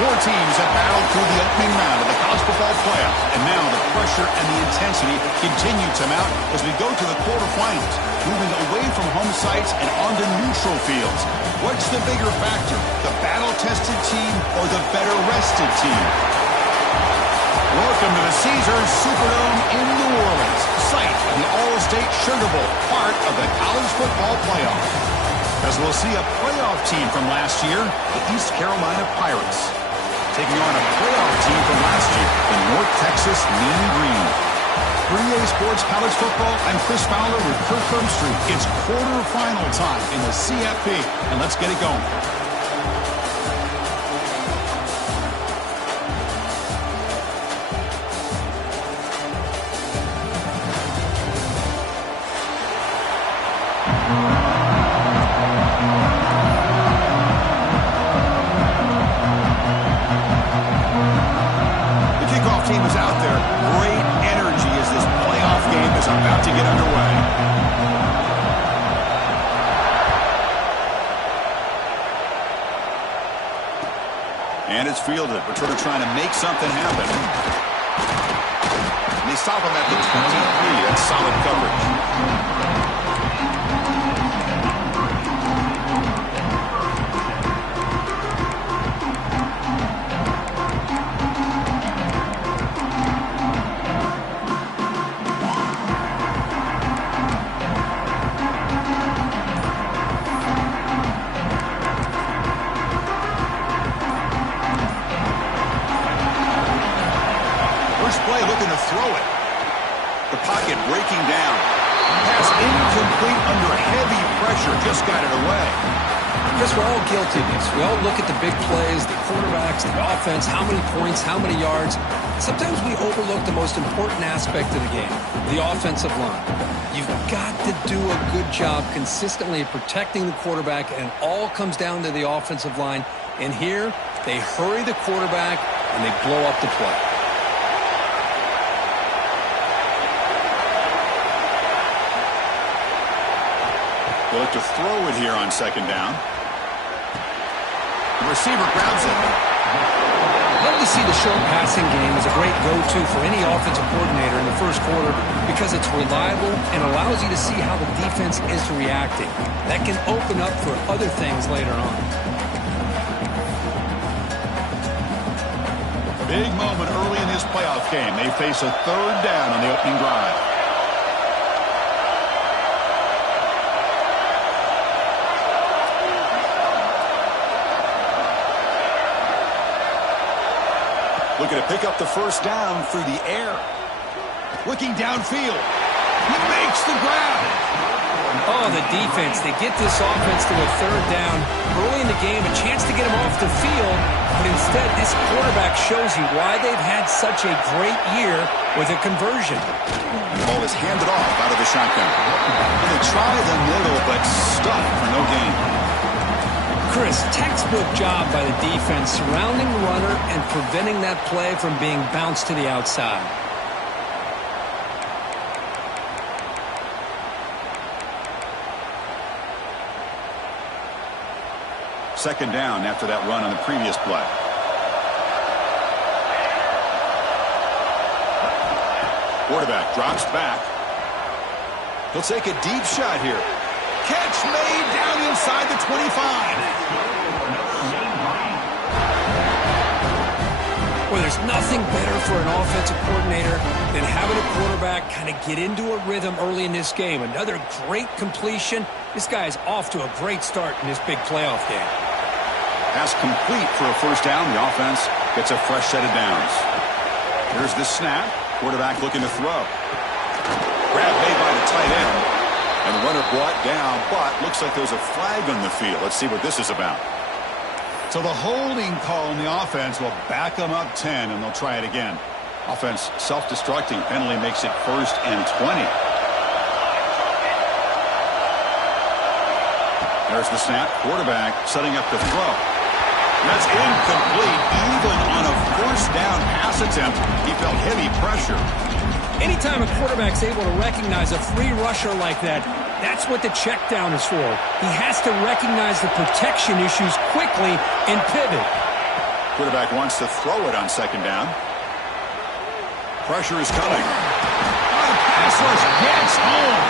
Four teams have battled through the opening round of the college football playoff, and now the pressure and the intensity continue to mount as we go to the quarterfinals, moving away from home sites and onto neutral fields. What's the bigger factor, the battle-tested team or the better-rested team? Welcome to the Caesars Superdome in New Orleans, site of the All-State Sugar Bowl, part of the college football playoff. As we'll see a playoff team from last year, the East Carolina Pirates, taking on a playoff team from last year, the North Texas Mean Green. For EA Sports College Football, I'm Chris Fowler with Kirk Herbstreit. It's quarterfinal time in the CFP, and let's get it going. Team is out there. Great energy as this playoff game is about to get underway. And it's fielded. Returner trying to make something happen. And they stop him at the 23. That's solid coverage. Play looking to throw it. The pocket breaking down. Pass incomplete under heavy pressure. Just got it away. Chris, we're all guilty of this. We all look at the big plays, the quarterbacks, the offense, how many points, how many yards. Sometimes we overlook the most important aspect of the game, the offensive line. You've got to do a good job consistently protecting the quarterback, and it all comes down to the offensive line. And here, they hurry the quarterback, and they blow up the play. They look to throw it here on second down. The receiver grabs it. Love to see the short passing game as a great go-to for any offensive coordinator in the first quarter because it's reliable and allows you to see how the defense is reacting. That can open up for other things later on. Big moment early in this playoff game. They face a third down on the opening drive. Looking to pick up the first down through the air. Looking downfield. He makes the grab. Oh, the defense. They get this offense to a third down early in the game, a chance to get him off the field, but instead this quarterback shows you why they've had such a great year with a conversion. The ball is handed off out of the shotgun. And they try the middle, but stuck for no gain. Chris, textbook job by the defense surrounding the runner and preventing that play from being bounced to the outside. Second down after that run on the previous play. Quarterback drops back. He'll take a deep shot here. Catch made down inside the 25. Well, there's nothing better for an offensive coordinator than having a quarterback kind of get into a rhythm early in this game. Another great completion. This guy is off to a great start in this big playoff game. Pass complete for a first down. The offense gets a fresh set of downs. Here's the snap. Quarterback looking to throw. Grab made by the tight end. And the runner brought down, but looks like there's a flag on the field. Let's see what this is about. So the holding call on the offense will back them up 10, and they'll try it again. Offense self-destructing. Penalty makes it 1st and 20. There's the snap. Quarterback setting up the throw. That's incomplete. Even on a first down pass attempt, he felt heavy pressure. Anytime a quarterback's able to recognize a free rusher like that, that's what the check down is for. He has to recognize the protection issues quickly and pivot. Quarterback wants to throw it on second down. Pressure is coming. Oh, the pass rush gets home.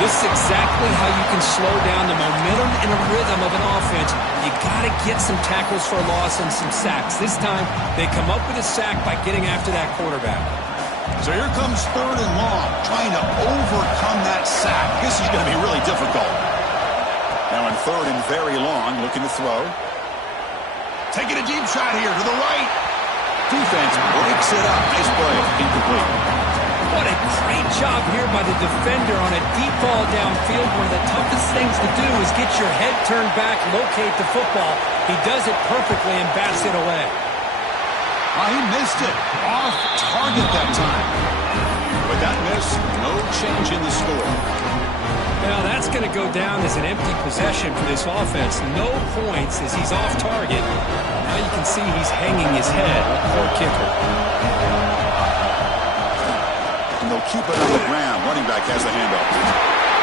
This is exactly how you can slow down the momentum and the rhythm of an offense. You got to get some tackles for a loss and some sacks. This time, they come up with a sack by getting after that quarterback. So here comes third and long, trying to overcome that sack. This is going to be really difficult. Now in third and very long, looking to throw. Taking a deep shot here to the right. Defense breaks it up. Nice play. Incomplete. What a great job here by the defender on a deep ball downfield. One of the toughest things to do is get your head turned back, locate the football. He does it perfectly and bats it away. He missed it. Off target that time. With that miss, no change in the score. Now that's going to go down as an empty possession for this offense. No points as he's off target. Now you can see he's hanging his head. Poor kicker. And they'll keep it on the ground. Running back has the handoff.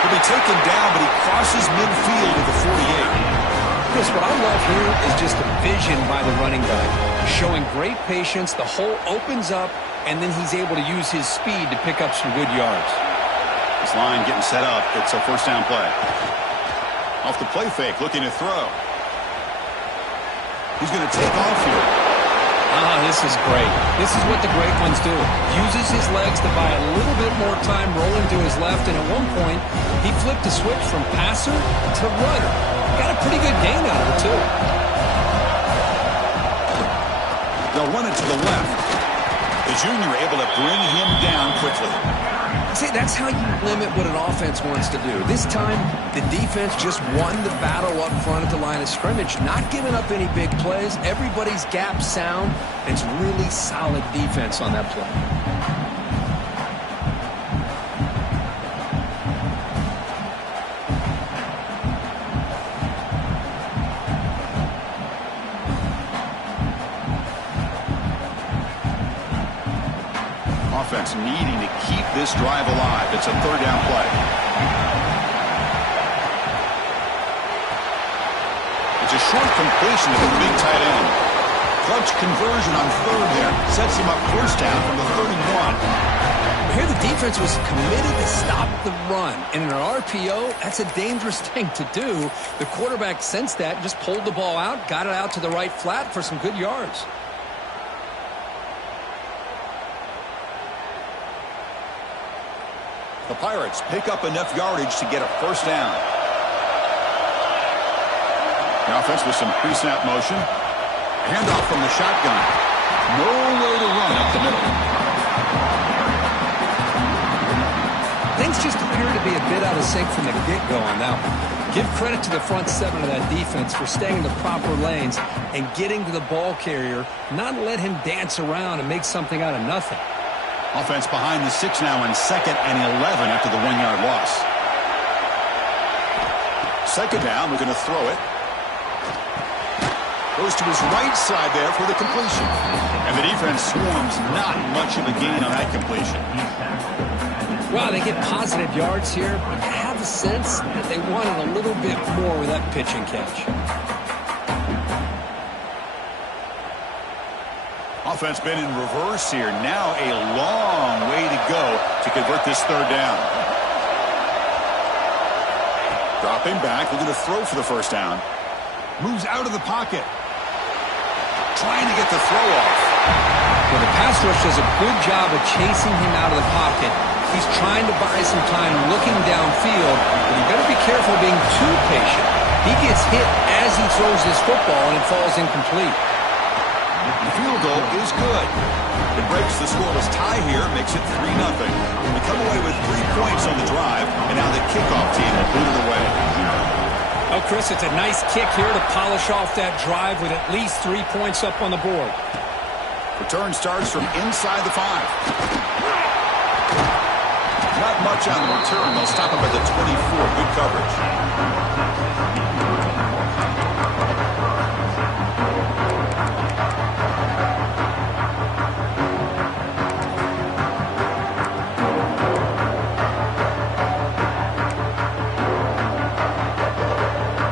He'll be taken down, but he crosses midfield at the 48. Chris, what I love here is just the vision by the running back. Showing great patience. The hole opens up, and then he's able to use his speed to pick up some good yards. This line getting set up. It's a first down play. Off the play fake, looking to throw. He's going to take off here. This is great. This is what the great ones do. Uses his legs to buy a little bit more time rolling to his left, and at one point, he flipped the switch from passer to runner. Got a pretty good gain out of it, too. They'll run it to the left. The junior able to bring him down quickly. See, that's how you limit what an offense wants to do. This time, the defense just won the battle up front at the line of scrimmage, not giving up any big plays. Everybody's gap sound. It's really solid defense on that play. Offense needing to keep this drive alive. It's a third down play. It's a short completion to the big tight end. Clutch conversion on third there. Sets him up first down from the 31. Here the defense was committed to stop the run. And in an RPO, that's a dangerous thing to do. The quarterback sensed that, just pulled the ball out, got it out to the right flat for some good yards. The Pirates pick up enough yardage to get a first down. The offense with some pre-snap motion. Handoff from the shotgun. No way to run up the middle. Things just appear to be a bit out of sync from the get-go on that one. Give credit to the front seven of that defense for staying in the proper lanes and getting to the ball carrier, not let him dance around and make something out of nothing. Offense behind the 6 now in 2nd and 11 after the 1-yard loss. Second down, we're going to throw it. Goes to his right side there for the completion. And the defense swarms, not much of a gain on that completion. Well, they get positive yards here, but I have a sense that they wanted a little bit more with that pitch and catch. Offense been in reverse here. Now a long way to go to convert this third down. Dropping back, looking to throw for the first down. Moves out of the pocket. Trying to get the throw off. Well, the pass rush does a good job of chasing him out of the pocket. He's trying to buy some time looking downfield, but you better be careful being too patient. He gets hit as he throws this football, and it falls incomplete. The field goal is good. It breaks the scoreless tie here, makes it 3-0. They come away with 3 points on the drive, and now the kickoff team will boot it away. Oh, Chris, it's a nice kick here to polish off that drive with at least 3 points up on the board. Return starts from inside the 5. Not much on the return. They'll stop him at the 24. Good coverage.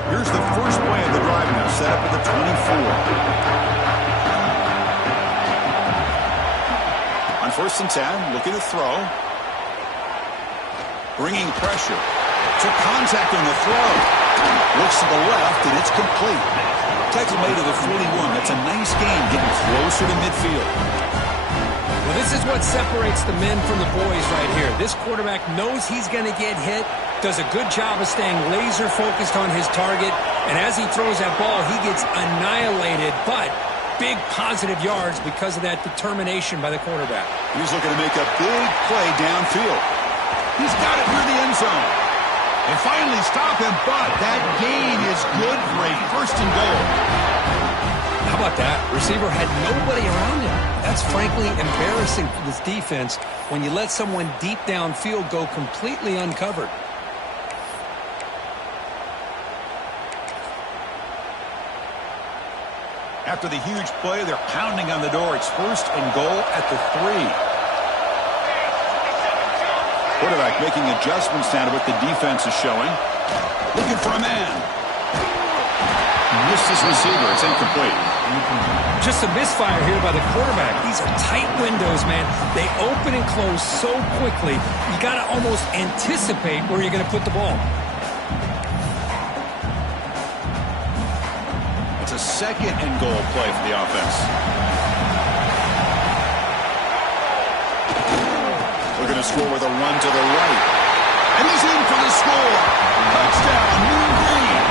Here's the first play of the drive now, set up at the 24. 1st and 10, looking to throw. Bringing pressure. Took contact on the throw. Looks to the left, and it's complete. Tackle made to the 41. That's a nice game, getting closer to midfield. Well, this is what separates the men from the boys right here. This quarterback knows he's going to get hit, does a good job of staying laser focused on his target, and as he throws that ball, he gets annihilated, but big positive yards because of that determination by the quarterback. He's looking to make a big play downfield. He's got it near the end zone. They finally stop him, but that gain is good for a 1st and goal. How about that? Receiver had nobody around him. That's frankly embarrassing for this defense when you let someone deep downfield go completely uncovered. After the huge play, they're pounding on the door. It's 1st and goal at the 3. Quarterback making adjustments now to what the defense is showing. Looking for a man. Missed his receiver. It's incomplete. Just a misfire here by the quarterback. These are tight windows, man. They open and close so quickly. You got to almost anticipate where you're going to put the ball. It's a 2nd and goal play for the offense. Looking to score with a run to the right. And he's in for the score. Touchdown, Mean Green.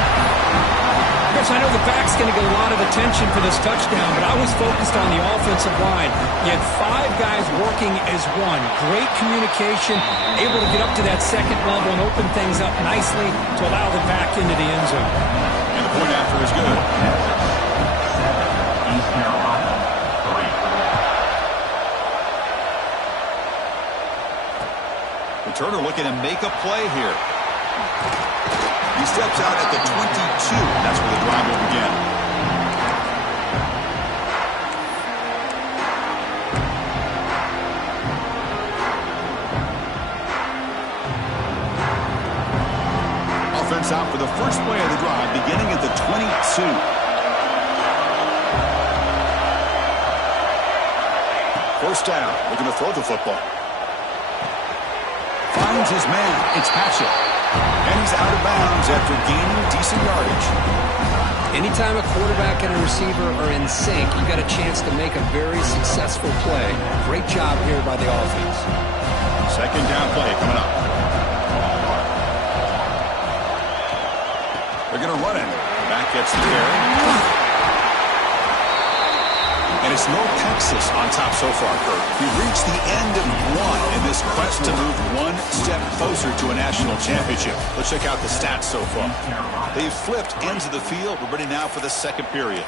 Chris, I know the back's going to get a lot of attention for this touchdown, but I was focused on the offensive line. You had 5 guys working as one. Great communication, able to get up to that 2nd level and open things up nicely to allow the back into the end zone. And the point after is good. Turner looking to make a play here. He steps out at the 22. That's where the drive will begin. Offense out for the first play of the drive, beginning at the 22. First down, looking to throw the football. Finds his man. It's Patchett. And he's out of bounds after gaining decent yardage. Anytime a quarterback and a receiver are in sync, you got a chance to make a very successful play. Great job here by the offense. 2nd down play coming up. They're going to run it. Back gets the carry. And it's North Texas on top so far, Kurt. We've reached the end of one in this quest to move one step closer to a national championship. Let's check out the stats so far. They've flipped ends of the field. We're ready now for the 2nd period.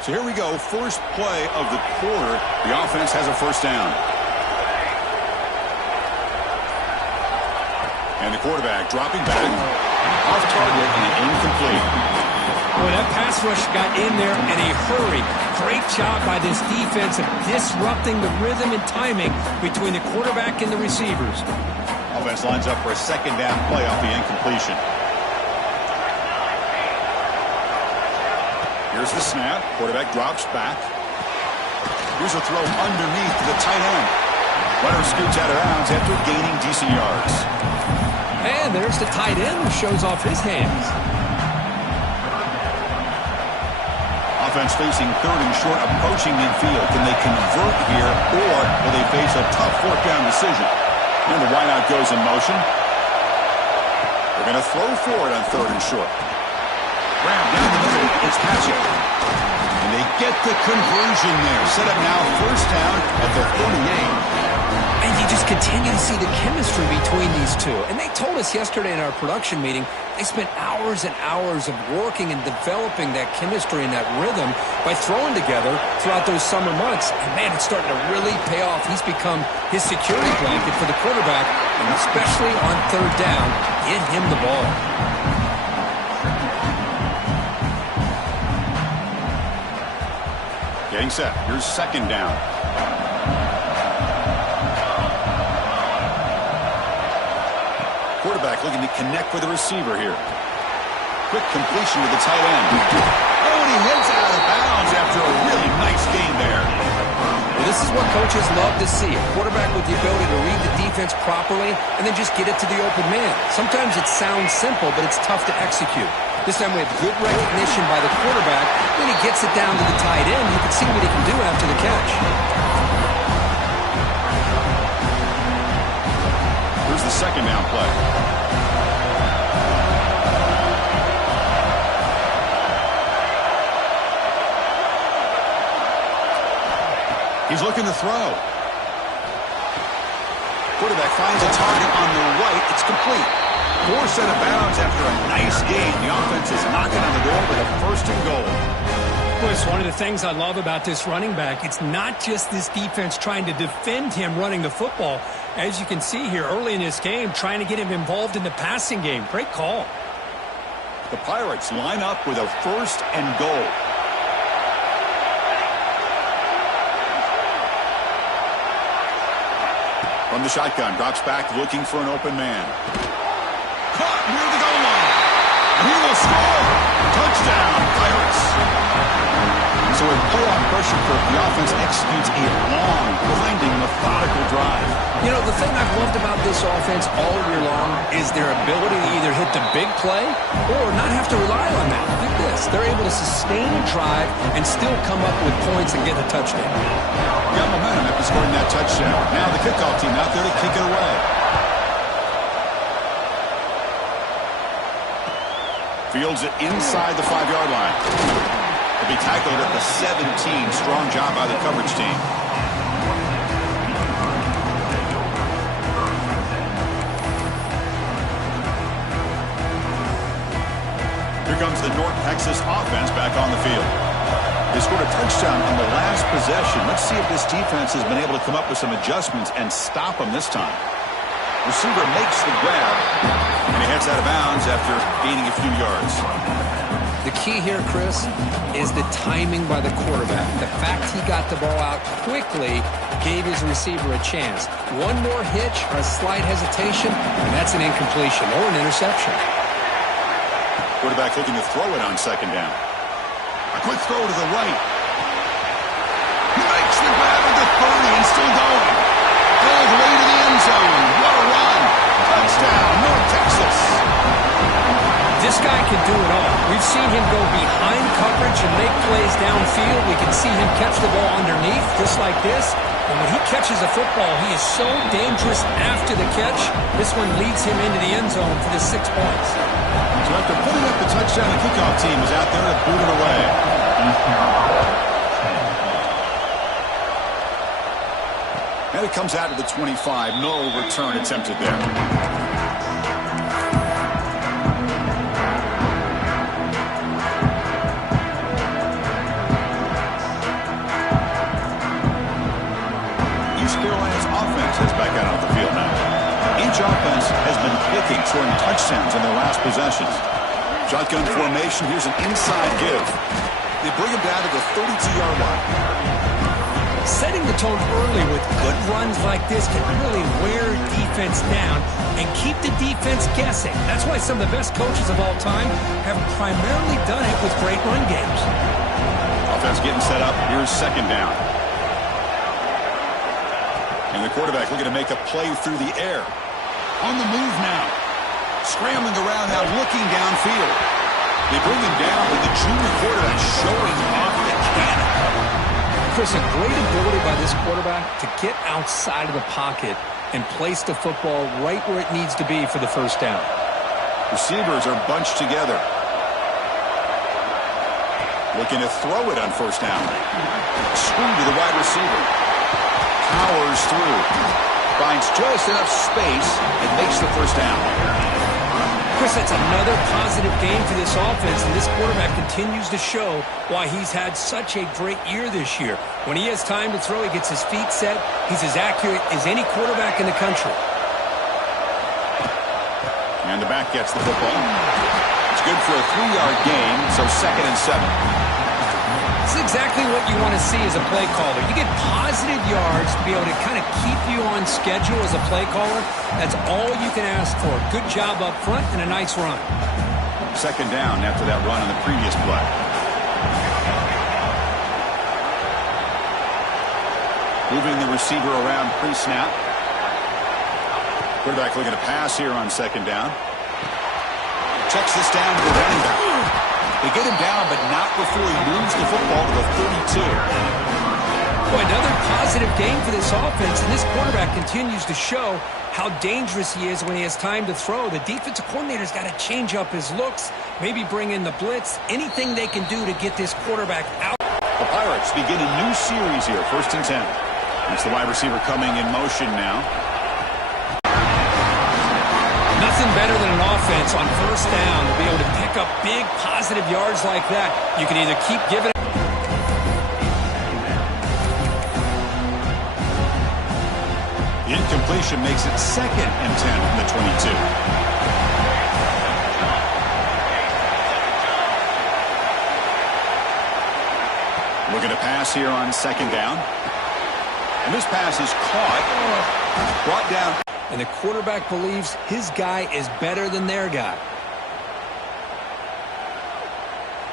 So here we go. First play of the quarter. The offense has a 1st down. And the quarterback dropping back, off target and incomplete. Boy, that pass rush got in there in a hurry. Great job by this defense of disrupting the rhythm and timing between the quarterback and the receivers. Offense lines up for a 2nd down play off the incompletion. Here's the snap. Quarterback drops back. Here's a throw underneath to the tight end. Runner scoots out of bounds after gaining decent yards. And there's the tight end who shows off his hands. Offense facing 3rd and short, approaching midfield. Can they convert here, or will they face a tough 4th down decision? And the wideout goes in motion. They're going to throw forward on 3rd and short. Grab down the middle. It's Patchett. And they get the conversion there. Set up now 1st down at the 38. And you just continue to see the chemistry between these two. And they told us yesterday in our production meeting, they spent hours and hours of working and developing that chemistry and that rhythm by throwing together throughout those summer months. And, man, it's starting to really pay off. He's become his security blanket for the quarterback, and especially on 3rd down, get him the ball. Getting set. Here's 2nd down. quarterback looking to connect with the receiver here. Quick completion to the tight end. Oh, and he heads out of bounds after a really nice gain there. Well, this is what coaches love to see. A quarterback with the ability to read the defense properly and then just get it to the open man. Sometimes it sounds simple, but it's tough to execute. This time we have good recognition by the quarterback. When he gets it down to the tight end, you can see what he can do after the catch. Here's the second down play. He's looking to throw. Quarterback finds a target on the right. It's complete. Forced out of bounds after a nice gain. The offense is knocking on the door with a first and goal. Well, it's one of the things I love about this running back. It's not just this defense trying to defend him running the football. As you can see here early in this game, trying to get him involved in the passing game. Great call. The Pirates line up with a first and goal. From the shotgun, drops back looking for an open man. Caught near the goal line. And he will score. Touchdown, Pirates. So with playoff pressure for the offense executes a long, blinding, methodical drive. You know, the thing I've loved about this offense all year long is their ability to either hit the big play or not have to rely on that. Look at this. They're able to sustain a drive and still come up with points and get a touchdown. Got momentum after scoring that touchdown. Now the kickoff team out there to kick it away. Fields it inside the 5-yard line. He'll be tackled at the 17. Strong job by the coverage team. Here comes the North Texas offense back on the field. They scored a touchdown on the last possession. Let's see if this defense has been able to come up with some adjustments and stop them this time. Receiver makes the grab, and he heads out of bounds after gaining a few yards. The key here, Chris, is the timing by the quarterback. The fact he got the ball out quickly gave his receiver a chance. One more hitch or a slight hesitation, and that's an incompletion or an interception. Quarterback looking to throw it on second down. A quick throw to the right. He makes the grab at the 30 and still going. All the way to the end zone. What a run. Touchdown, North Texas. This guy can do it all. We've seen him go behind coverage and make plays downfield. We can see him catch the ball underneath, just like this. And when he catches a football, he is so dangerous after the catch. This one leads him into the end zone for the 6 points. So after putting up the touchdown, the kickoff team is out there to boot it away. And it comes out to the 25. No return attempted there. East Carolina's offense is back out on the field now. Each offense has been clicking, scoring touchdowns in their last possessions. Shotgun formation. Here's an inside give. They bring him down to the 32-yard line. Setting the tone early with good runs like this can really wear defense down and keep the defense guessing. That's why some of the best coaches of all time have primarily done it with great run games. Offense getting set up. Here's second down. And the quarterback looking to make a play through the air. On the move now. Scrambling around now, looking downfield. They bring him down with the junior quarterback showing off the cannon. Chris, a great ability by this quarterback to get outside of the pocket and place the football right where it needs to be for the first down. Receivers are bunched together. Looking to throw it on first down. Screen to the wide receiver. Powers through. Finds just enough space and makes the first down. Chris, that's another positive game for this offense, and this quarterback continues to show why he's had such a great year this year. When he has time to throw, he gets his feet set. He's as accurate as any quarterback in the country. And the back gets the football. It's good for a 3-yard gain, so 2nd and 7. This is exactly what you want to see as a play caller. You get positive yards to be able to kind of keep you on schedule as a play caller. That's all you can ask for. Good job up front and a nice run. Second down after that run on the previous play. Moving the receiver around pre-snap. Quarterback looking to pass here on second down. Checks this down to the running back. They get him down, but not before he moves the football to the 32. Boy, another positive game for this offense, and this quarterback continues to show how dangerous he is when he has time to throw. The defensive coordinator's got to change up his looks, maybe bring in the blitz, anything they can do to get this quarterback out. The Pirates begin a new series here, 1st and 10. It's the wide receiver coming in motion now. Nothing better than an offense on 1st down to be able to pick up big positive yards like that. You can either keep giving it. The incompletion makes it 2nd and 10 from the 22. Looking to pass here on 2nd down. And this pass is caught, brought down. And the quarterback believes his guy is better than their guy.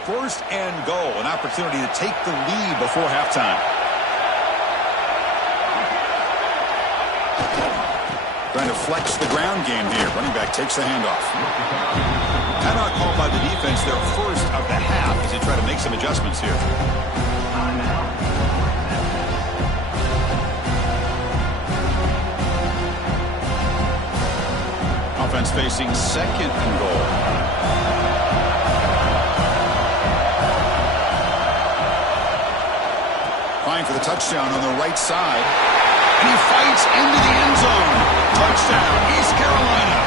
1st and goal, an opportunity to take the lead before halftime. Trying to flex the ground game here. Running back takes the handoff. Timeout called by the defense, their first of the half, as they try to make some adjustments here. Offense facing 2nd and goal. Trying for the touchdown on the right side. And he fights into the end zone. Touchdown, East Carolina.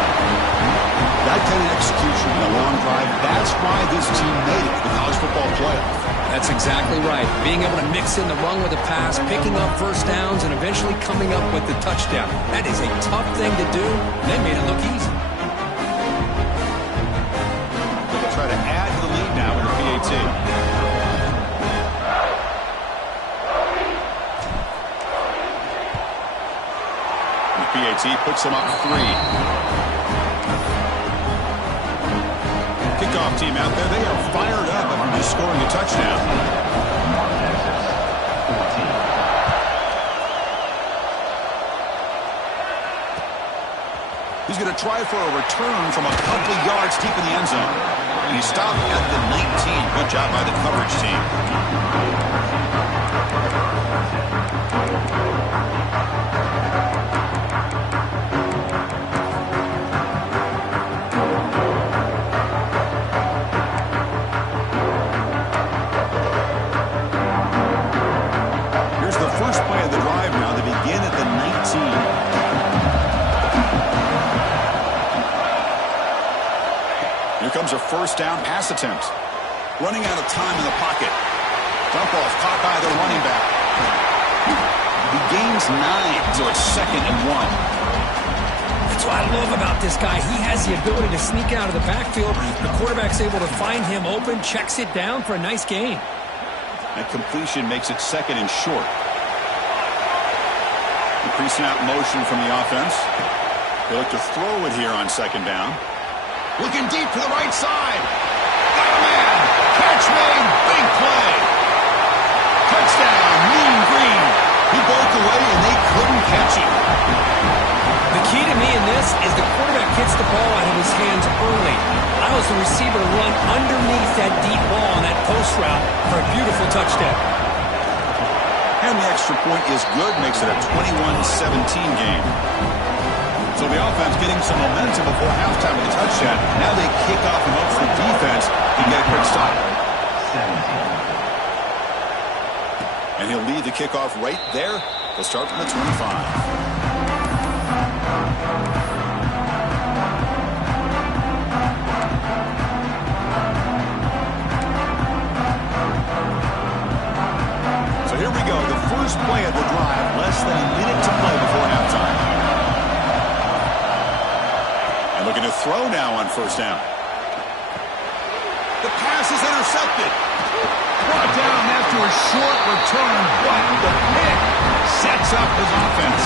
That kind of execution in a long drive, that's why this team made it to the college football playoff. That's exactly right. Being able to mix in the run with the pass, picking up 1st downs, and eventually coming up with the touchdown. That is a tough thing to do, and they made it look easy. They'll try to add to the lead now with the PAT. The PAT puts them up 3. Kickoff team out there, they are fired up after just scoring a touchdown. He's going to try for a return from a couple yards deep in the end zone. And he stopped at the 19. Good job by the coverage team. Comes a 1st down pass attempt. Running out of time in the pocket. Dump off caught by the running back. He gains 9, so it's 2nd and 1. That's what I love about this guy. He has the ability to sneak out of the backfield. The quarterback's able to find him open, checks it down for a nice gain. That completion makes it 2nd and short. The pre-snap motion from the offense. They look to throw it here on 2nd down. Looking deep to the right side. Got a man. Catch made. Big play. Touchdown. Mean Green. He broke away and they couldn't catch him. The key to me in this is the quarterback gets the ball out of his hands early. Allows the receiver to run underneath that deep ball on that post route for a beautiful touchdown. And the extra point is good. Makes it a 21-17 game. So the offense getting some momentum before halftime with a touchdown. Now they kick off and hope for defense and get a quick stop. And he'll lead the kickoff right there. They'll start from the 25. So here we go. The first play of the drive. Less than a minute to play before halftime. Looking to throw now on 1st down. The pass is intercepted. Brought down after a a short return, but the pick sets up his offense.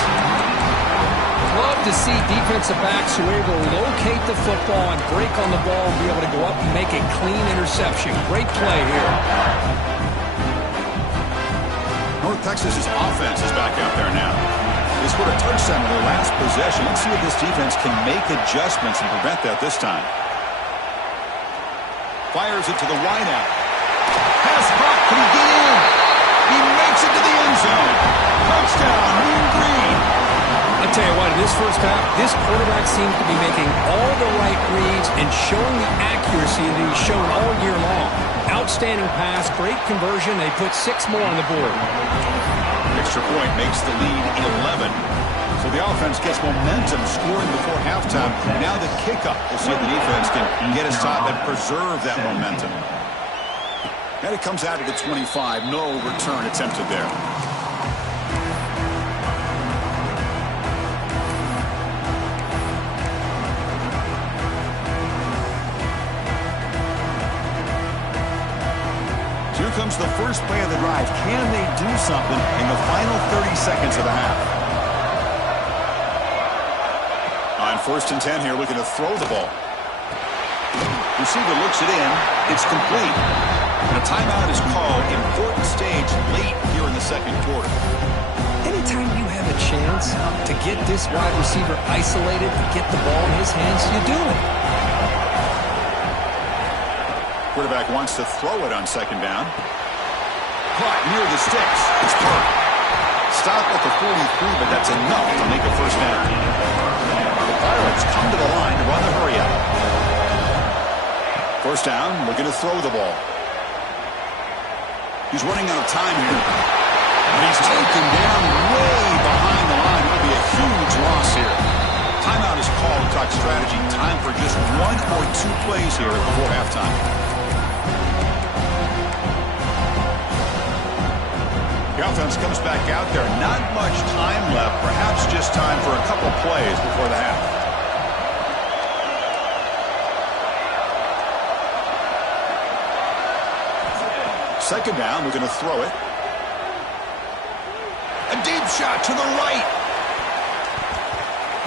Love to see defensive backs who are able to locate the football and break on the ball and be able to go up and make a clean interception. Great play here. North Texas's offense is back out there now. They scored a touchdown in their last possession. Let's see if this defense can make adjustments and prevent that this time. Fires it to the wideout. Pass caught. Can he get in? He makes it to the end zone. Touchdown, Mean Green. I tell you what, in this first half, this quarterback seems to be making all the right reads and showing the accuracy that he's shown all year long. Outstanding pass, great conversion. They put 6 more on the board. Extra point makes the lead 11. So the offense gets momentum scoring before halftime. Now the kickoff. We'll see if the defense can get a stop and preserve that momentum. And it comes out at the 25. No return attempted there. Here comes the first play of the drive. Can they do something in the final 30 seconds of the half? On 1st and 10 here, looking to throw the ball. Receiver looks it in. It's complete. And a timeout is called. Important stage late here in the second quarter. Anytime you have a chance to get this wide receiver isolated, to get the ball in his hands, you do it. Quarterback wants to throw it on 2nd down. Caught near the sticks. It's Park. Stop at the 43, but that's enough to make a 1st down. The Pirates come to the line to run the hurry up. 1st down, looking to throw the ball. He's running out of time here. And he's taken down way behind the line. It'll be a huge loss here. Timeout is called to talk strategy. Time for just 1 or 2 plays here before halftime. The offense comes back out there. Not much time left. Perhaps just time for a couple plays before the half. Second down, we're going to throw it. A deep shot to the right.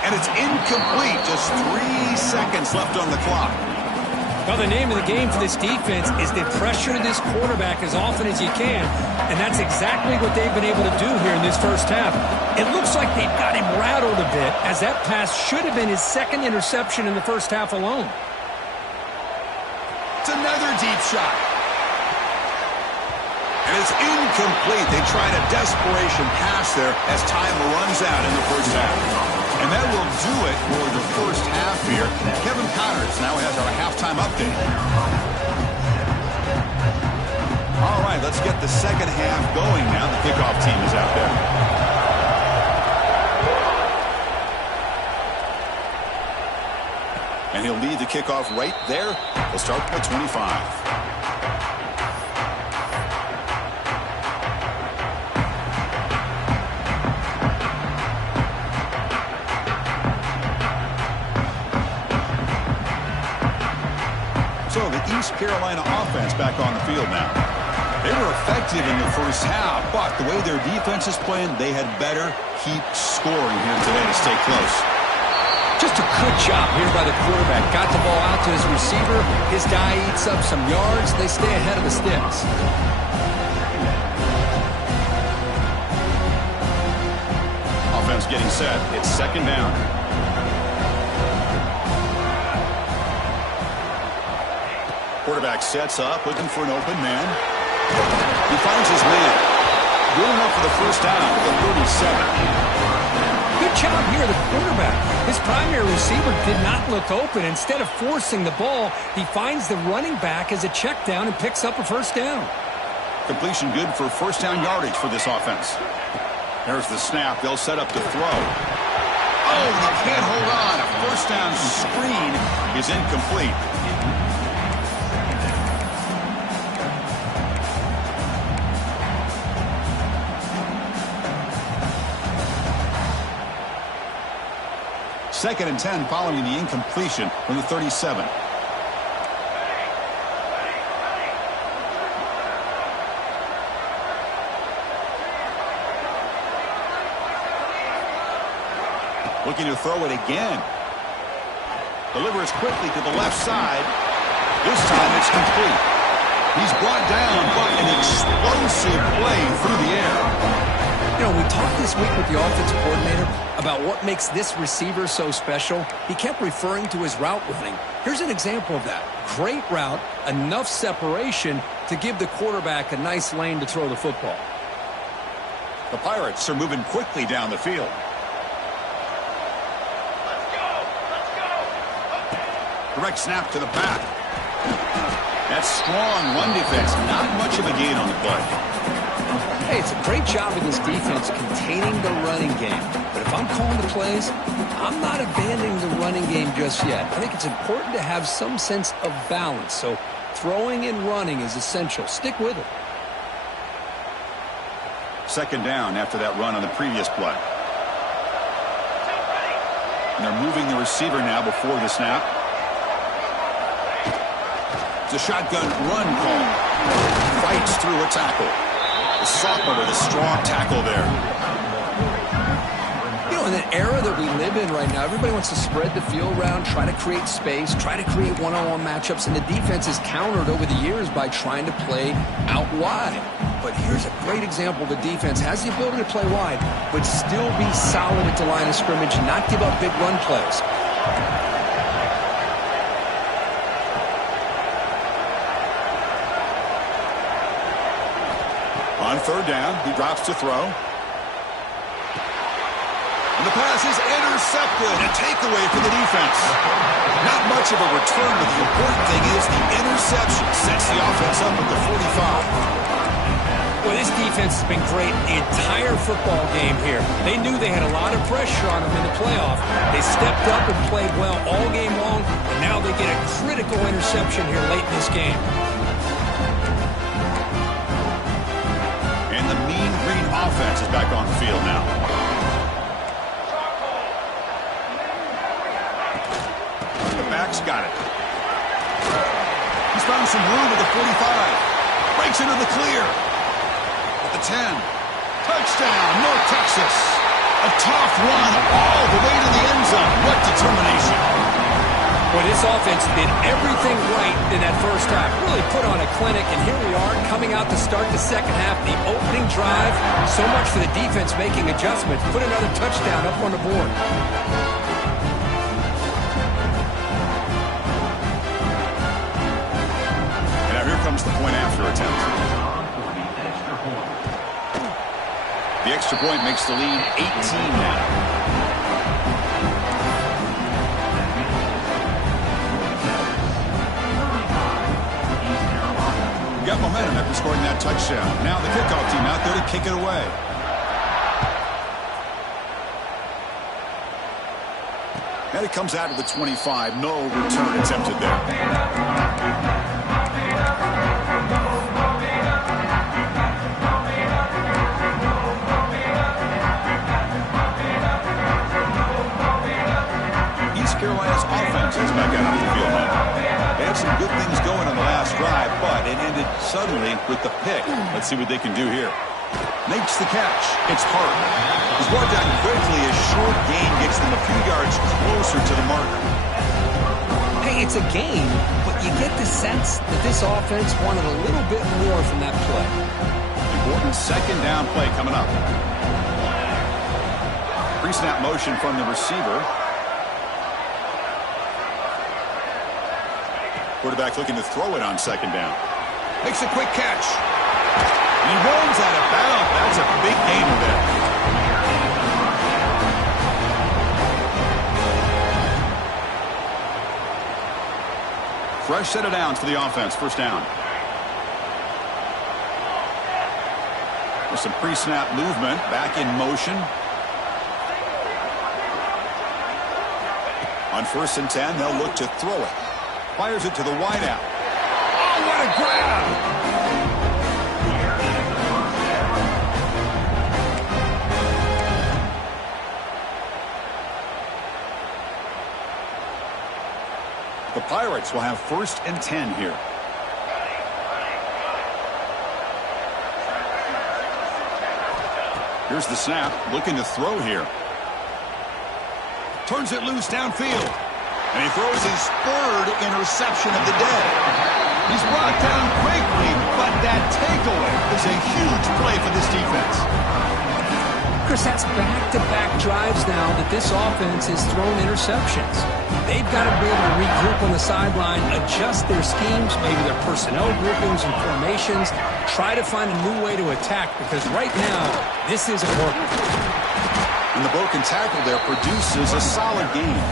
And it's incomplete. Just 3 seconds left on the clock. Well, the name of the game for this defense is to pressure this quarterback as often as you can, and that's exactly what they've been able to do here in this first half. It looks like they've got him rattled a bit, as that pass should have been his 2nd interception in the first half alone. It's another deep shot. And it's incomplete. They tried a desperation pass there as time runs out in the first half. And that will do it for the first half here. Kevin Connors now has our halftime update. All right, let's get the second half going now. The kickoff team is out there. And he'll lead the kickoff right there. We'll start with 25. So the East Carolina offense back on the field now. They were effective in the first half, but the way their defense is playing, they had better keep scoring here today to stay close. Just a good job here by the quarterback. Got the ball out to his receiver. His guy eats up some yards. They stay ahead of the sticks. Offense getting set. It's 2nd down. Quarterback sets up, looking for an open man. He finds his man. Good enough for the 1st down at the 37. Good job here, the quarterback. His primary receiver did not look open. Instead of forcing the ball, he finds the running back as a check down and picks up a 1st down. Completion good for 1st down yardage for this offense. There's the snap. They'll set up to throw. Oh, they can't hold on. A 1st down screen is incomplete. Second and 10 following the incompletion from the 37. Looking to throw it again. Delivers quickly to the left side. This time it's complete. He's brought down, but an explosive play through the air. You know, we talked this week with the offensive coordinator about what makes this receiver so special. He kept referring to his route running. Here's an example of that. Great route, enough separation to give the quarterback a nice lane to throw the football. The Pirates are moving quickly down the field. Direct snap to the back. That strong run defense, not much of a gain on the play. Hey, it's a great job of this defense containing the running game. But if I'm calling the plays, I'm not abandoning the running game just yet. I think it's important to have some sense of balance. So throwing and running is essential. Stick with it. Second down after that run on the previous play. And they're moving the receiver now before the snap. It's a shotgun run call. Fights through a tackle. The sophomore with a strong tackle there. You know, in the era that we live in right now, everybody wants to spread the field around, try to create space, try to create one-on-one matchups, and the defense is countered over the years by trying to play out wide. But here's a great example. The defense has the ability to play wide, but still be solid at the line of scrimmage and not give up big run plays. On third down, he drops to throw. And the pass is intercepted. A takeaway for the defense. Not much of a return, but the important thing is the interception sets the offense up at the 45. Well, this defense has been great the entire football game here. They knew they had a lot of pressure on them in the playoff. They stepped up and played well all game long, and now they get a critical interception here late in this game. And the mean green offense is back on the field now. The back's got it. He's found some room at the 45. Breaks into the clear. At the 10. Touchdown, North Texas. A tough run all the way to the end zone. What determination. Well, this offense did everything right in that first half. Really put on a clinic, and here we are coming out to start the second half. The opening drive, so much for the defense making adjustments. Put another touchdown up on the board. And now here comes the point after attempt. The extra point makes the lead 18 now. Got momentum after scoring that touchdown. Now the kickoff team out there to kick it away. And it comes out to the 25. No return attempted there. East Carolina's offense is back out on the field now. They had some good things going on the last drive, but it ended suddenly with the pick. Let's see what they can do here. Makes the catch. It's hard. He's brought down quickly as short gain gets them a few yards closer to the marker. Hey, it's a game, but you get the sense that this offense wanted a little bit more from that play. Important second down play coming up. Pre-snap motion from the receiver. Quarterback looking to throw it on second down. Makes a quick catch. And he runs out of bounds. That's a big gainer there. Fresh set of downs for the offense. First down. With some pre-snap movement. Back in motion. On 1st and 10, they'll look to throw it. Fires it to the wideout. Oh, what a grab! The Pirates will have 1st and 10 here. Here's the snap. Looking to throw here. Turns it loose downfield. And he throws his third interception of the day. He's brought down quickly, but that takeaway is a huge play for this defense. Chris, that's back-to-back drives now that this offense has thrown interceptions. They've got to be able to regroup on the sideline, adjust their schemes, maybe their personnel groupings and formations, try to find a new way to attack, because right now, this isn't working. And the broken tackle there produces a solid game.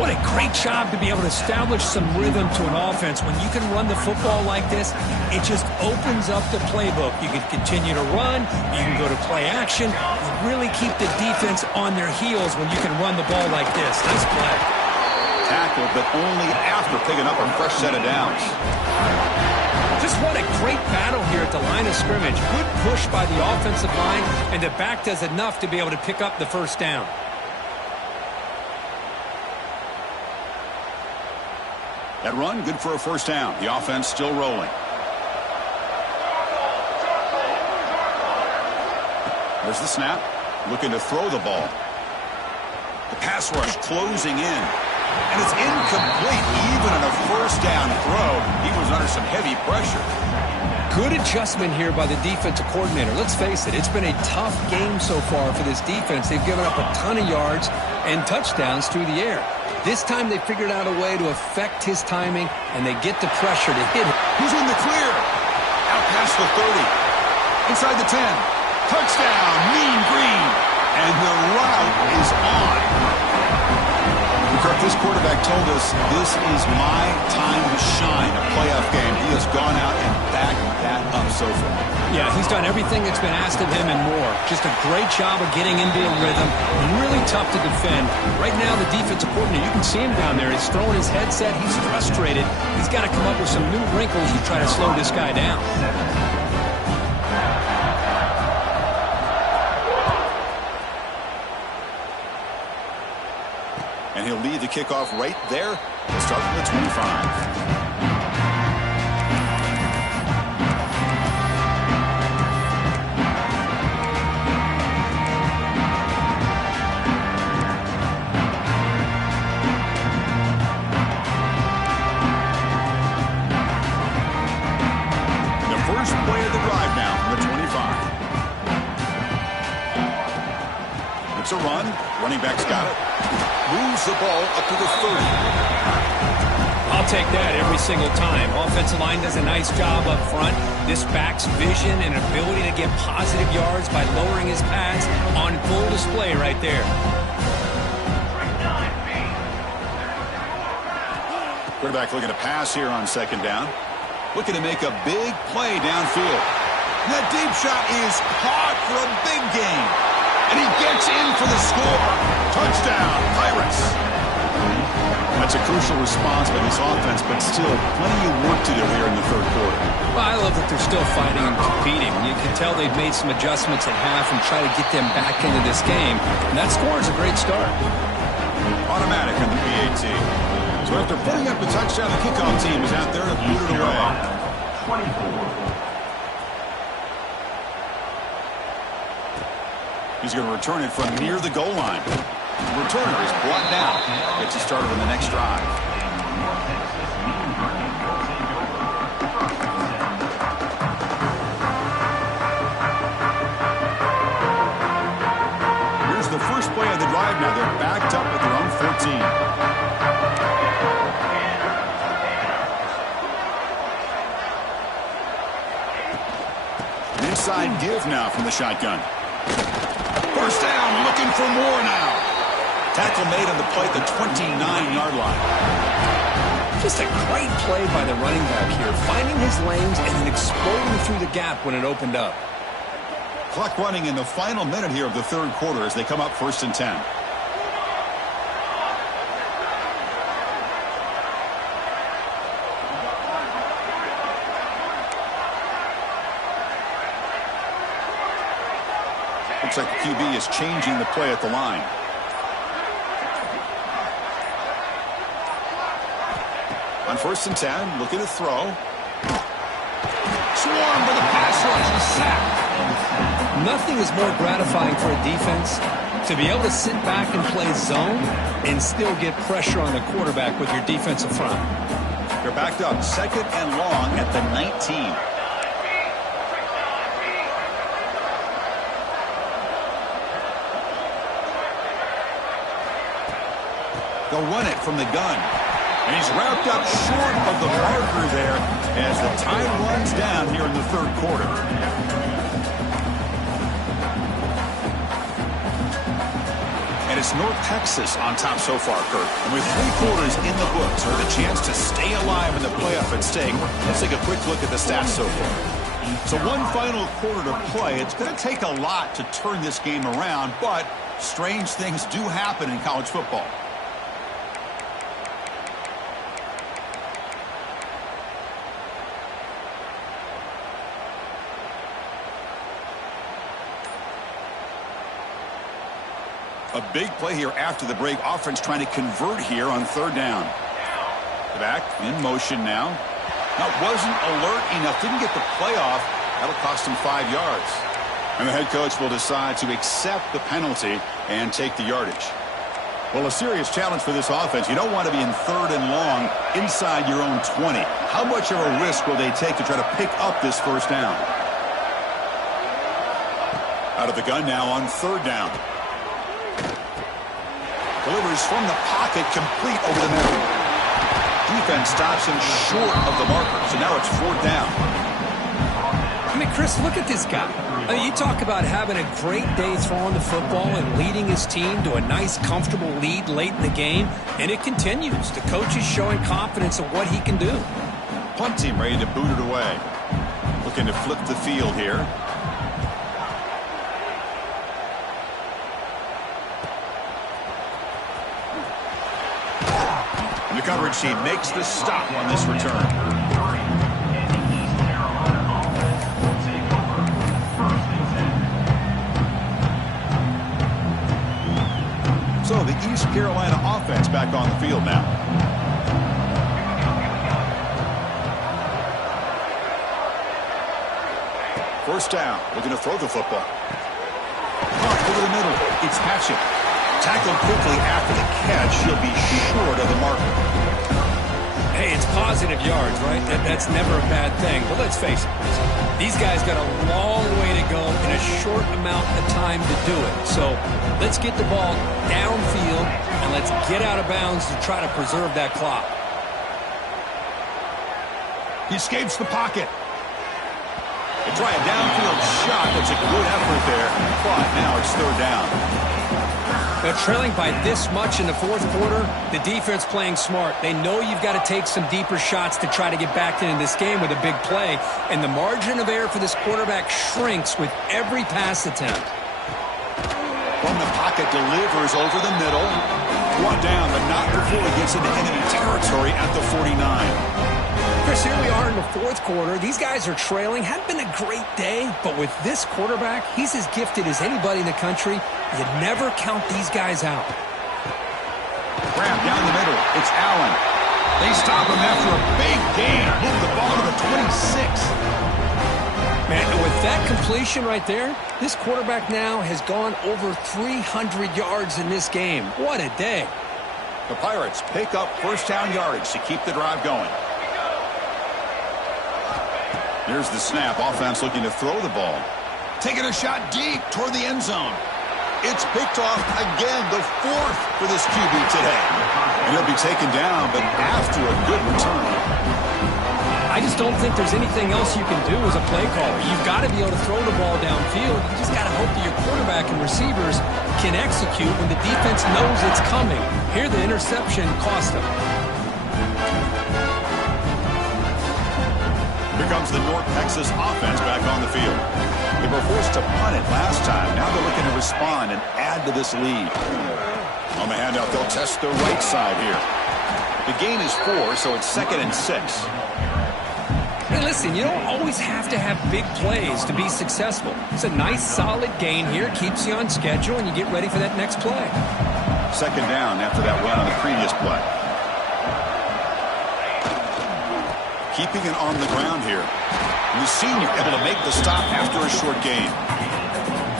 What a great job to be able to establish some rhythm to an offense. When you can run the football like this, it just opens up the playbook. You can continue to run. You can go to play action. You really keep the defense on their heels when you can run the ball like this. Nice play. Tackle, but only after picking up a fresh set of downs. Just what a great battle here at the line of scrimmage. Good push by the offensive line, and the back does enough to be able to pick up the first down. That run, good for a first down. The offense still rolling. There's the snap. Looking to throw the ball. The pass rush closing in. And it's incomplete. Even on a first down throw, he was under some heavy pressure. Good adjustment here by the defensive coordinator. Let's face it, it's been a tough game so far for this defense. They've given up a ton of yards and touchdowns through the air. This time they figured out a way to affect his timing, and they get the pressure to hit him. He's in the clear. Out past the 30. Inside the 10. Touchdown, Mean Green. And the route is on. Kirk, this quarterback told us this is my time to shine, a playoff game. He has gone out and backed that up so far. Yeah, he's done everything that's been asked of him and more. Just a great job of getting into a rhythm. Really tough to defend. Right now, the defensive coordinator, you can see him down there. He's throwing his headset. He's frustrated. He's got to come up with some new wrinkles to try to slow this guy down. And he'll lead the kickoff right there. Start from the 25. First play of the drive now from the 25. It's a run. Running back's got it. Moves the ball up to the 30. I'll take that every single time. Offensive line does a nice job up front. This back's vision and ability to get positive yards by lowering his pads on full display right there. Quarterback looking to pass here on second down. Looking to make a big play downfield. That deep shot is caught for a big gain. And he gets in for the score. Touchdown, Pirates. That's a crucial response by this offense, but still plenty of work to do here in the third quarter. Well, I love that they're still fighting and competing. You can tell they've made some adjustments at half and try to get them back into this game. And that score is a great start. Automatic on the PAT. So after putting up the touchdown, the kickoff team is out there to boot it away. 24. He's going to return it from near the goal line. The returner is brought down. Gets you started on the next drive. Here's the first play of the drive now. They're backed up at their own 14. Inside give now from the shotgun. First down, looking for more now. Tackle made on the play at the 29-yard line. Just a great play by the running back here, finding his lanes and then exploding through the gap when it opened up. Clock running in the final minute here of the third quarter as they come up first and 10. Looks like the QB is changing the play at the line. On first and 10, looking to throw. Swarm with a pass rush, a sack. Nothing is more gratifying for a defense To be able to sit back and play zone and still get pressure on the quarterback with your defensive front. They're backed up 2nd and long at the 19. They'll run it from the gun. And he's wrapped up short of the marker there as the time runs down here in the 3rd quarter. And it's North Texas on top so far, Kurt. And with 3 quarters in the books, or the chance to stay alive in the playoff at stake, let's take a quick look at the stats so far. So one final quarter to play. It's going to take a lot to turn this game around, but strange things do happen in college football. A big play here after the break. Offense trying to convert here on 3rd down. Back in motion now. Now wasn't alert enough. Didn't get the play off. That'll cost him 5 yards. And the head coach will decide to accept the penalty and take the yardage. Well, a serious challenge for this offense. You don't want to be in 3rd and long inside your own 20. How much of a risk will they take to try to pick up this 1st down? Out of the gun now on 3rd down. Delivers from the pocket, complete over the middle. Defense stops him short of the marker, so now it's 4th down. I mean, Chris, look at this guy. I mean, you talk about having a great day throwing the football and leading his team to a nice, comfortable lead late in the game, and it continues. The coach is showing confidence of what he can do. Punt team ready to boot it away. Looking to flip the field here. The coverage team makes the stop on this return. So the East Carolina offense back on the field now. First down, looking to throw the football. Over the middle, it's Hatchett. Tackled quickly after the catch. He'll be short of the marker. Hey, it's positive yards, right? That's never a bad thing. But let's face it, these guys got a long way to go in a short amount of time to do it. So let's get the ball downfield and let's get out of bounds to try to preserve that clock. He escapes the pocket. They try a downfield shot. That's a good effort there. But now it's 3rd down. They're trailing by this much in the 4th quarter. The defense playing smart. They know you've got to take some deeper shots to try to get back into this game with a big play. And the margin of error for this quarterback shrinks with every pass attempt. From the pocket, delivers over the middle. Brought down, but not before he gets into enemy territory at the 49. Chris, here we are in the 4th quarter. These guys are trailing. Hadn't been a great day, but with this quarterback, he's as gifted as anybody in the country. You never count these guys out. Grab down the middle. It's Allen. They stop him after a big gain. Move the ball to the 26. Man, with that completion right there, this quarterback now has gone over 300 yards in this game. What a day. The Pirates pick up 1st down yardage to keep the drive going. Here's the snap. Offense looking to throw the ball. Taking a shot deep toward the end zone. It's picked off again, the 4th for this QB today. And he'll be taken down, but after a good return. I just don't think there's anything else you can do as a play caller. You've got to be able to throw the ball downfield. You just got to hope that your quarterback and receivers can execute when the defense knows it's coming. Here, the interception cost them. Here comes the North Texas offense back on the field. They were forced to punt it last time. Now they're looking to respond and add to this lead. On the handout, they'll test the right side here. The gain is 4, so it's 2nd and 6. Hey, listen, you don't always have to have big plays to be successful. It's a nice, solid gain here. Keeps you on schedule, and you get ready for that next play. 2nd down after that run on the previous play. Keeping it on the ground here. And the senior able to make the stop after a short gain.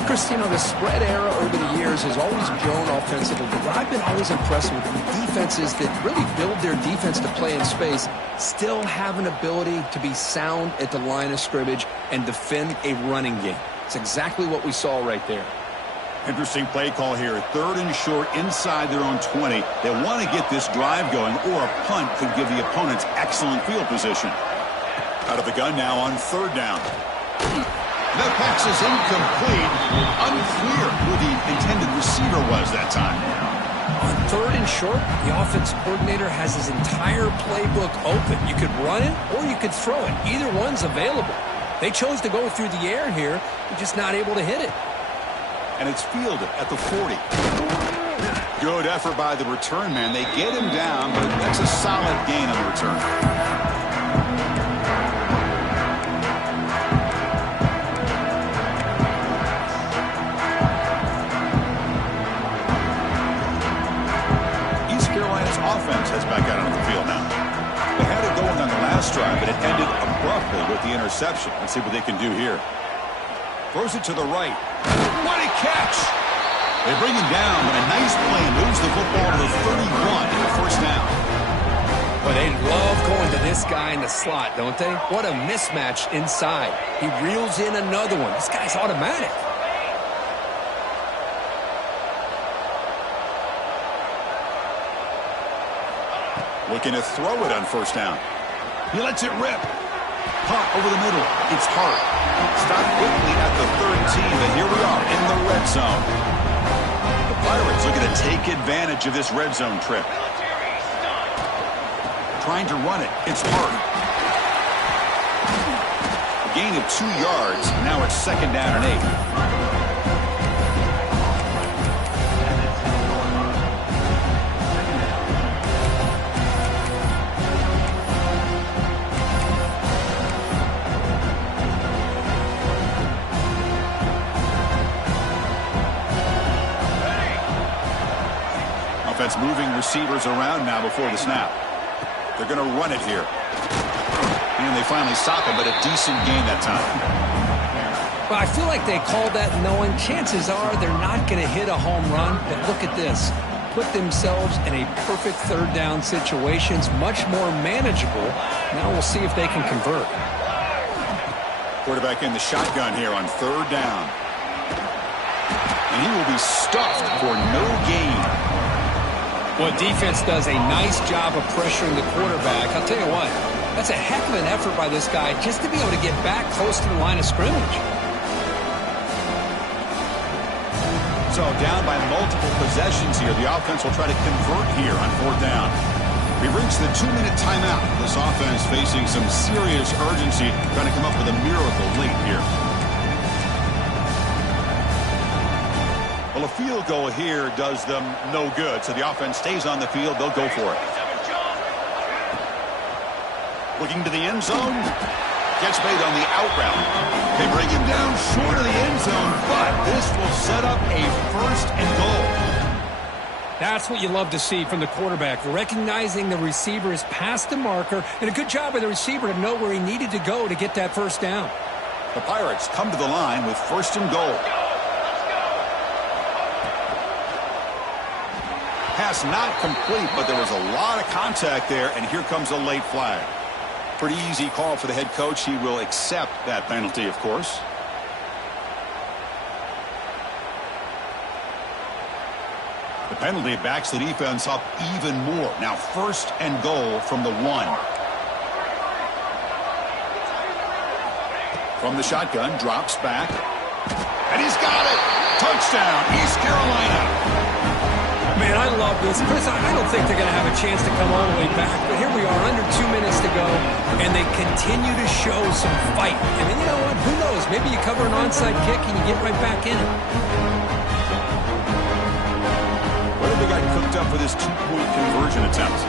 Chris, you know, the spread era over the years has always grown offensively, but what I've been always impressed with defenses that really build their defense to play in space still have an ability to be sound at the line of scrimmage and defend a running game. It's exactly what we saw right there. Interesting play call here. 3rd and short inside their own 20. They want to get this drive going, or a punt could give the opponents excellent field position. Out of the gun now on 3rd down. That pass is incomplete. Unclear who the intended receiver was that time. On 3rd and short, the offense coordinator has his entire playbook open. You could run it or you could throw it. Either one's available. They chose to go through the air here. They're just not able to hit it. And it's fielded at the 40. Good effort by the return man. They get him down, but that's a solid gain on the return. Offense heads back out onto the field now. They had it going on the last drive, but it ended abruptly with the interception. Let's see what they can do here. Throws it to the right. What a catch! They bring him down, but a nice play moves the football to the 31 in the 1st down. But they love going to this guy in the slot, don't they? What a mismatch inside. He reels in another one. This guy's automatic. Looking to throw it on 1st down. He lets it rip. Caught over the middle. It's Hart. Stopped quickly at the 13, but here we are in the red zone. The Pirates looking to take advantage of this red zone trip. Trying to run it. It's Hart. A gain of 2 yards. Now it's 2nd down and 8. Offense moving receivers around now before the snap. They're going to run it here. And they finally stop him, but a decent gain that time. Well, I feel like they called that knowing chances are they're not going to hit a home run. But look at this. Put themselves in a perfect 3rd down situations, much more manageable. Now we'll see if they can convert. Quarterback in the shotgun here on 3rd down. And he will be stuffed for no gain. Well, defense does a nice job of pressuring the quarterback. I'll tell you what, that's a heck of an effort by this guy just to be able to get back close to the line of scrimmage. So down by multiple possessions here. The offense will try to convert here on 4th down. We reach the 2-minute timeout. This offense facing some serious urgency, trying to come up with a miracle late here. Well, a field goal here does them no good. So the offense stays on the field. They'll go for it. Looking to the end zone. Gets made on the out route. They bring him down short of the end zone, but this will set up a 1st and goal. That's what you love to see from the quarterback, recognizing the receiver is past the marker, and a good job by the receiver to know where he needed to go to get that 1st down. The Pirates come to the line with 1st and goal. Pass not complete, but there was a lot of contact there, and here comes a late flag. Pretty easy call for the head coach. He will accept that penalty, of course. The penalty backs the defense up even more. Now 1st and goal from the 1. From the shotgun, drops back. And he's got it! Touchdown, East Carolina! Man, I love this. Chris, I don't think they're going to have a chance to come all the way back, but here we are, under 2 minutes to go, and they continue to show some fight. And then, you know what? Who knows? Maybe you cover an onside kick and you get right back in it. What have they got cooked up for this 2-point conversion attempt?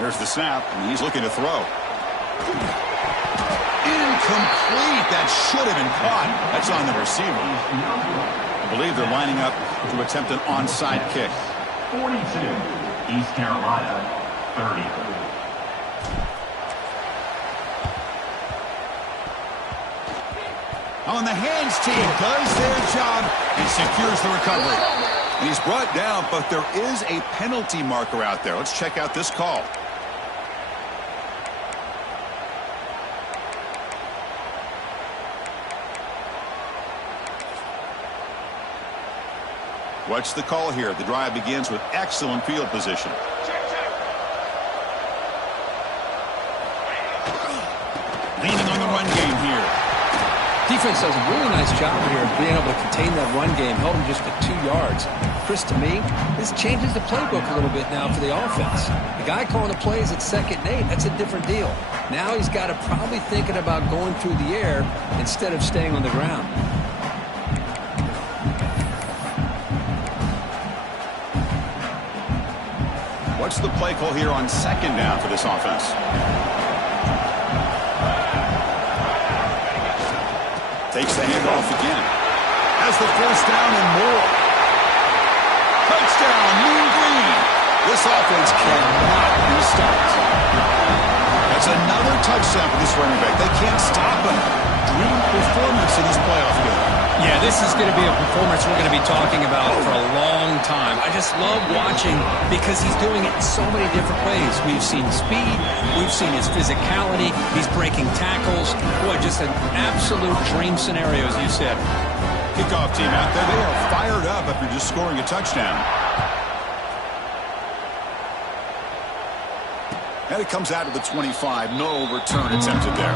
There's the snap, and he's looking to throw. Incomplete. that should have been caught. That's on the receiver. I believe they're lining up to attempt an onside kick. 42, East Carolina, 30. On the hands team does their job and secures the recovery. And he's brought down, but there is a penalty marker out there. Let's check out this call. What's the call here? The drive begins with excellent field position. Leaning on the run game here. Defense does a really nice job here of being able to contain that run game. Held him just to 2 yards. Chris, to me, this changes the playbook a little bit now for the offense. The guy calling the plays at 2nd and 8, that's a different deal. Now he's got to probably thinking about going through the air instead of staying on the ground. What's the play call here on 2nd down for this offense? Takes the handoff again. Has the 1st down and more. Touchdown, Mean Green. This offense cannot be stopped. That's another touchdown for this running back. They can't stop him. Dream performance in this playoff game. Yeah, this is going to be a performance we're going to be talking about for a long time. I just love watching because he's doing it in so many different ways. We've seen speed. We've seen his physicality. He's breaking tackles. Boy, just an absolute dream scenario, as you said. Kickoff team out there. They are fired up after just scoring a touchdown. And it comes out of the 25. No return attempted there.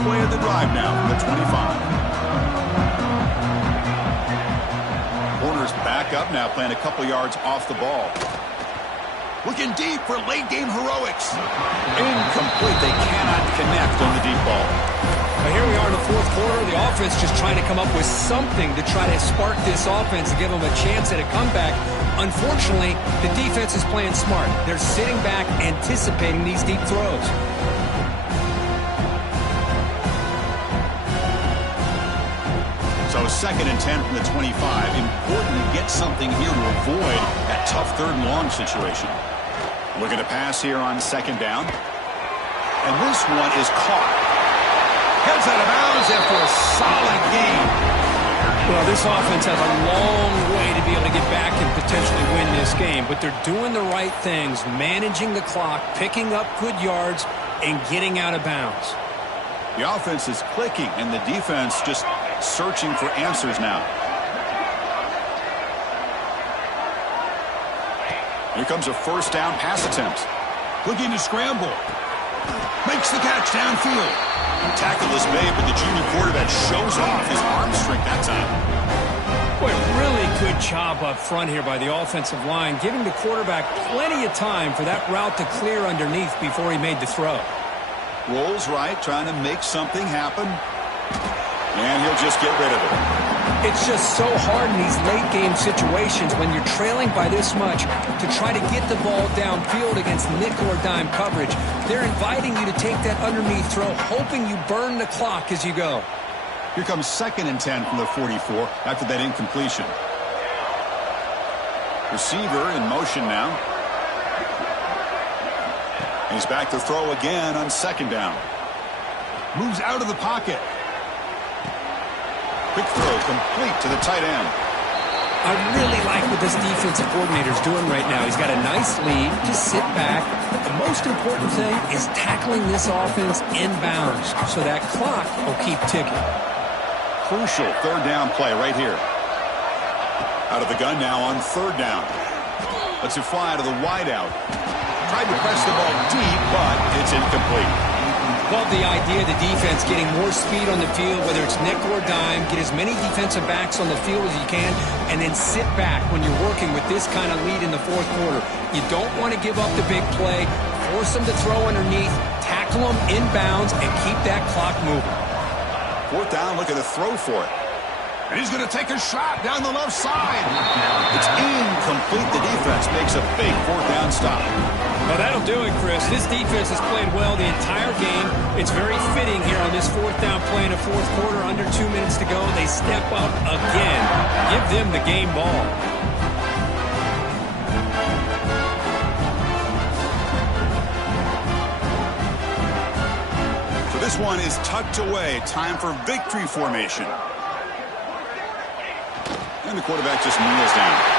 Play of the drive now from the 25. Corners back up now, playing a couple yards off the ball. Looking deep for late game heroics. Incomplete. They cannot connect on the deep ball. But here we are in the 4th quarter. The offense just trying to come up with something to try to spark this offense and give them a chance at a comeback. Unfortunately, the defense is playing smart. They're sitting back, anticipating these deep throws. So 2nd and 10 from the 25. Important to get something here to avoid that tough 3rd and long situation. Looking to pass here on 2nd down. And this one is caught. Heads out of bounds after a solid game. Well, this offense has a long way to be able to get back and potentially win this game. But they're doing the right things, managing the clock, picking up good yards, and getting out of bounds. The offense is clicking, and the defense just searching for answers now. Here comes a 1st down pass attempt. Looking to scramble. Makes the catch downfield. Tackle is made, but the junior quarterback shows off his arm strength that time. Boy, really good job up front here by the offensive line, giving the quarterback plenty of time for that route to clear underneath before he made the throw. Rolls right, trying to make something happen. And he'll just get rid of it. It's just so hard in these late-game situations when you're trailing by this much to try to get the ball downfield against nickel or dime coverage. They're inviting you to take that underneath throw, hoping you burn the clock as you go. Here comes 2nd and 10 from the 44 after that incompletion. Receiver in motion now. And he's back to throw again on 2nd down. Moves out of the pocket. Quick throw complete to the tight end. I really like what this defensive coordinator is doing right now. He's got a nice lead. Just sit back. The most important thing is tackling this offense inbounds so that clock will keep ticking. Crucial 3rd down play right here. Out of the gun now on 3rd down. Lets it fly to the wideout. Tried to press the ball deep, but it's incomplete. Love the idea of the defense getting more speed on the field, whether it's nickel or dime, get as many defensive backs on the field as you can, and then sit back when you're working with this kind of lead in the 4th quarter. You don't want to give up the big play, force them to throw underneath, tackle them inbounds, and keep that clock moving. 4th down, looking to throw for it. And he's going to take a shot down the left side. It's incomplete. The defense makes a big 4th down stop. Well, that'll do it, Chris. This defense has played well the entire game. It's very fitting here on this 4th down play in the 4th quarter. Under 2 minutes to go. They step up again. Give them the game ball. So this one is tucked away. Time for victory formation. And the quarterback just kneels down.